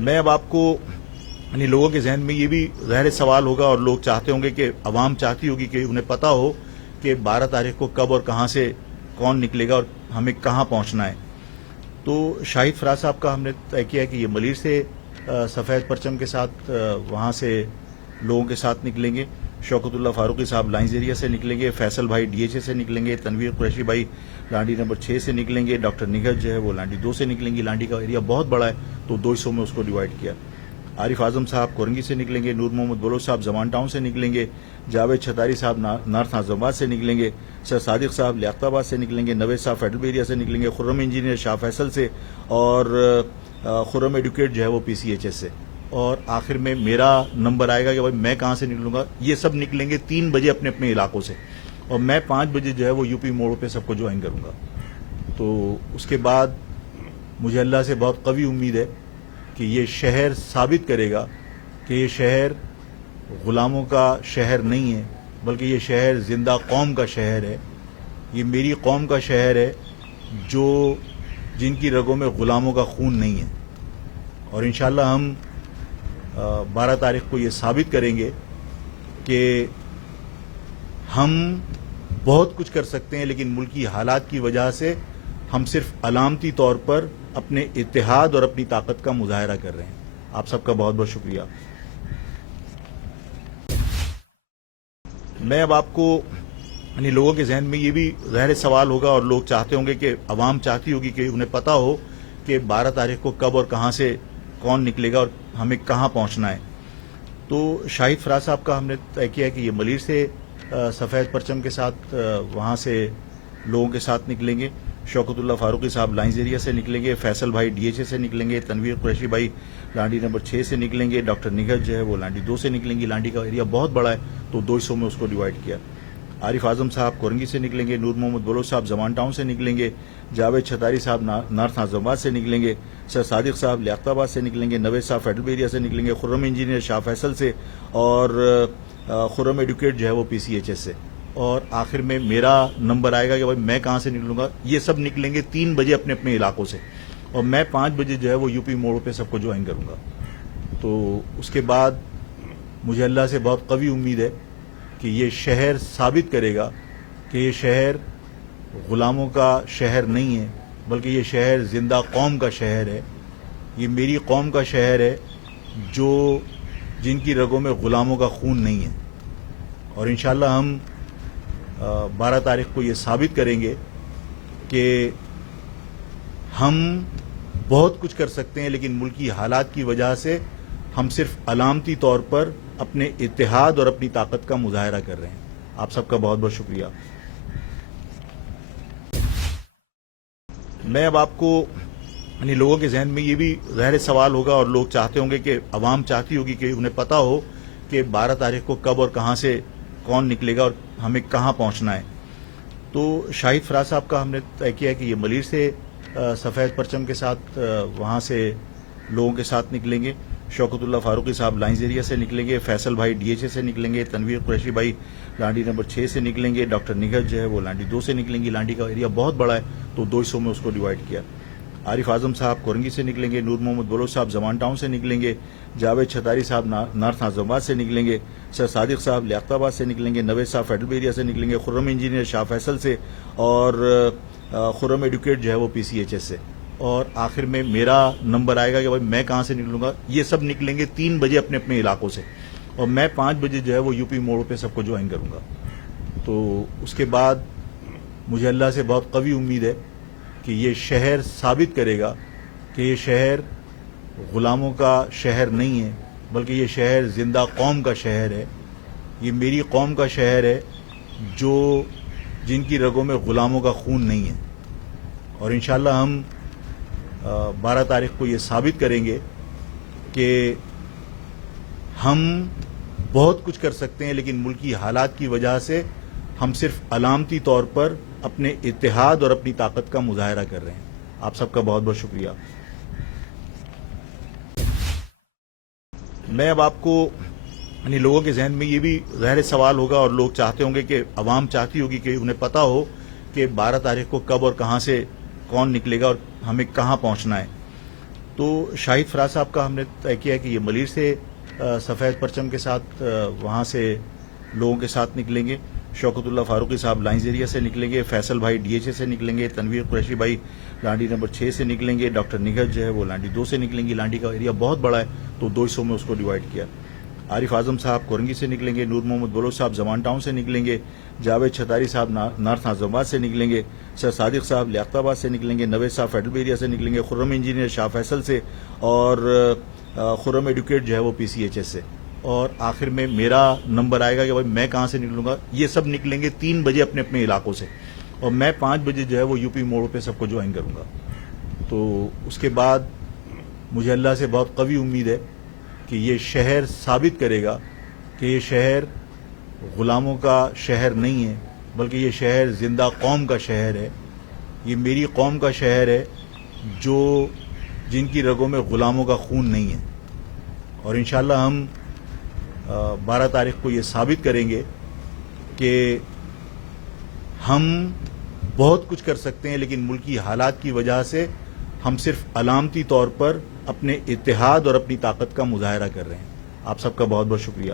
मैं अब आपको यानी लोगों के जहन में ये भी ज़ाहिर सवाल होगा और लोग चाहते होंगे कि अवाम चाहती होगी कि उन्हें पता हो कि 12 तारीख को कब और कहाँ से कौन निकलेगा और हमें कहाँ पहुँचना है। तो शाहिद फराज साहब का हमने तय किया है कि ये मलीर से सफ़ेद परचम के साथ वहाँ से लोगों के साथ निकलेंगे। शौकतुल्लाह फारूकी साहब लाइंस एरिया से निकलेंगे, फैसल भाई डीएचए से निकलेंगे, तनवीर कुरैशी भाई लांडी नंबर 6 से निकलेंगे, डॉक्टर निगहत जो है वो लांडी 2 से निकलेंगी। लांडी का एरिया बहुत बड़ा है तो 2 हिस्सों में उसको डिवाइड किया। आरिफ आजम साहब कोरंगी से निकलेंगे, नूर मोहम्मद बलोच साहब जमान टाउन से निकलेंगे, जावेद छतारी साहब नॉर्थ आजमाबाद से निकलेंगे, सर सादिक साहब लियाकताबाद से निकलेंगे, नवेद साहब फेडरल एरिया से निकलेंगे, खुर्रम इंजीनियर शाह फैसल से और खुर्रम एडुकेट जो है वो पीसीएचएस से। और आखिर में मेरा नंबर आएगा कि भाई मैं कहाँ से निकलूंगा। ये सब निकलेंगे 3 बजे अपने अपने इलाकों से और मैं 5 बजे जो है वो यूपी मोड़ पे सबको ज्वाइन करूंगा। तो उसके बाद मुझे अल्लाह से बहुत कवी उम्मीद है कि ये शहर साबित करेगा कि ये शहर गुलामों का शहर नहीं है, बल्कि ये शहर जिंदा कौम का शहर है। ये मेरी कौम का शहर है जो जिनकी रगों में गुलामों का खून नहीं है। और इंशाल्लाह हम 12 तारीख को ये साबित करेंगे कि हम बहुत कुछ कर सकते हैं, लेकिन मुल्की हालात की वजह से हम सिर्फ अलामती तौर पर अपने इत्तेहाद और अपनी ताकत का मुजाहरा कर रहे हैं। आप सबका बहुत बहुत शुक्रिया। मैं अब आपको यानी लोगों के जहन में ये भी ज़ाहिर सवाल होगा और लोग चाहते होंगे कि अवाम चाहती होगी कि उन्हें पता हो कि 12 तारीख को कब और कहाँ से कौन निकलेगा और हमें कहाँ पहुँचना है। तो शाहिद फराज साहब का हमने तय किया है कि ये मलीर से सफ़ेद परचम के साथ वहाँ से लोगों के साथ निकलेंगे। शौकतुल्लाह फारूकी साहब लाइंस एरिया से निकलेंगे, फैसल भाई डीएचए से निकलेंगे, तनवीर कुरैशी भाई लांडी नंबर 6 से निकलेंगे, डॉक्टर निगहत जो है वो लांडी 2 से निकलेंगी। लांडी का एरिया बहुत बड़ा है तो 2 हिस्सों में उसको डिवाइड किया। आरिफ आजम साहब कोरंगी से निकलेंगे, नूर मोहम्मद बलोच साहब जमान टाउन से निकलेंगे, जावेद छतारी साहब नॉर्थ आजमाबाद से निकलेंगे, सर सादिक साहब लियाकताबाद से निकलेंगे, नवेद साहब फेडरल एरिया से निकलेंगे, खुर्रम इंजीनियर शाह फैसल से और खुर्रम एडुकेट जो है वो पीसीएचएस से। और आखिर में मेरा नंबर आएगा कि भाई मैं कहाँ से निकलूंगा। ये सब निकलेंगे 3 बजे अपने अपने इलाकों से और मैं 5 बजे जो है वो यूपी मोड़ पे सबको ज्वाइन करूंगा। तो उसके बाद मुझे अल्लाह से बहुत कवी उम्मीद है कि ये शहर साबित करेगा कि ये शहर गुलामों का शहर नहीं है, बल्कि ये शहर जिंदा कौम का शहर है। ये मेरी कौम का शहर है जो जिनकी रगों में गुलामों का खून नहीं है। और इंशाल्लाह हम 12 तारीख को ये साबित करेंगे कि हम बहुत कुछ कर सकते हैं, लेकिन मुल्की हालात की वजह से हम सिर्फ अलामती तौर पर अपने इत्तेहाद और अपनी ताकत का मुजाहरा कर रहे हैं। आप सबका बहुत बहुत शुक्रिया। मैं अब आपको यानी लोगों के जहन में ये भी ज़ाहिर सवाल होगा और लोग चाहते होंगे कि अवाम चाहती होगी कि उन्हें पता हो कि 12 तारीख को कब और कहाँ से कौन निकलेगा और हमें कहाँ पहुँचना है। तो शाहिद फराज साहब का हमने तय किया है कि ये मलीर से सफ़ेद परचम के साथ वहाँ से लोगों के साथ निकलेंगे। शौकतुल्लाह फारूकी साहब लाइंस एरिया से निकलेंगे, फैसल भाई डीएचए से निकलेंगे, तनवीर कुरैशी भाई लांडी नंबर 6 से निकलेंगे, डॉक्टर निगहत जो है वो लांडी 2 से निकलेंगी। लांडी का एरिया बहुत बड़ा है तो 2 हिस्सों में उसको डिवाइड किया। आरिफ आजम साहब कोरंगी से निकलेंगे, नूर मोहम्मद बलोच साहब जमान टाउन से निकलेंगे, जावेद छतारी साहब नॉर्थ आजमाबाद से निकलेंगे, सर सादिक साहब लियाकताबाद से निकलेंगे, नवेद साहब फेडरल एरिया से निकलेंगे, खुर्रम इंजीनियर शाह फैसल से और खुर्रम एडुकेट जो है वो पीसीएचएस से। और आखिर में मेरा नंबर आएगा कि भाई मैं कहाँ से निकलूंगा। ये सब निकलेंगे 3 बजे अपने अपने इलाकों से और मैं 5 बजे जो है वो यूपी मोड़ पे सबको ज्वाइन करूंगा। तो उसके बाद मुझे अल्लाह से बहुत कवी उम्मीद है कि ये शहर साबित करेगा कि ये शहर गुलामों का शहर नहीं है, बल्कि ये शहर जिंदा कौम का शहर है। ये मेरी कौम का शहर है जो जिनकी रगों में गुलामों का खून नहीं है। और इंशाल्लाह हम 12 तारीख को ये साबित करेंगे कि हम बहुत कुछ कर सकते हैं, लेकिन मुल्की हालात की वजह से हम सिर्फ अलामती तौर पर अपने इत्तेहाद और अपनी ताकत का मुजाहरा कर रहे हैं। आप सबका बहुत बहुत शुक्रिया। मैं अब आपको यानी लोगों के जहन में ये भी ज़ाहिर सवाल होगा और लोग चाहते होंगे कि अवाम चाहती होगी कि उन्हें पता हो कि 12 तारीख को कब और कहाँ से कौन निकलेगा और हमें कहाँ पहुँचना है। تو شاہد فراز صاحب کا ہم نے طے کیا کہ یہ ملیر سے سفید پرچم کے ساتھ وہاں سے لوگوں کے ساتھ نکلیں گے، شوکت اللہ فاروقی صاحب لائنز ایریا سے نکلیں گے، فیصل بھائی ڈی ایچ اے سے نکلیں گے، تنویر قریشی بھائی لانڈی نمبر 6 سے نکلیں گے، ڈاکٹر نگہت جو ہے وہ لانڈی 2 سے نکلیں گی. لانڈی کا ایریا بہت بڑا ہے تو 2 حصوں میں اس کو ڈیوائڈ کیا. عارف اعظم صاحب کورنگی سے نکلیں گے، نور محمد بلوچ صاحب زمان ٹاؤن سے نکلیں گے، جاوید چھتاری صاحب نارتھ ناظم آباد سے نکلیں گے، سر صادق صاحب لیاقت آباد سے نکلیں گے، نوید صاحب فیڈرل ایریا سے نکلیں گے، خرم انجینئر شاہ فیصل سے، اور خرم ایڈوکیٹ جو ہے وہ پی سی ایچ ایس سے. اور آخر میں میرا نمبر آئے گا کہ بھائی میں کہاں سے نکلوں گا. یہ سب نکلیں گے 3 بجے اپنے اپنے علاقوں سے، اور میں 5 بجے جو ہے وہ یو پی موڑ پہ سب کو جوائن کروں گا. تو اس کے بعد مجھے اللہ سے بہت قوی امید ہے کہ یہ شہر ثابت کرے گا کہ یہ شہر غلاموں کا شہر نہیں ہے، بلکہ یہ شہر زندہ قوم کا شہر ہے. یہ میری قوم کا شہر ہے جن کی رگوں میں غلاموں کا خون نہیں ہے. اور انشاءاللہ ہم 12 تاریخ کو یہ ثابت کریں گے کہ ہم بہت کچھ کر سکتے ہیں، لیکن ملکی حالات کی وجہ سے ہم صرف علامتی طور پر اپنے اتحاد اور اپنی طاقت کا مظاہرہ کر رہے ہیں. آپ سب کا بہت بہت شکریہ.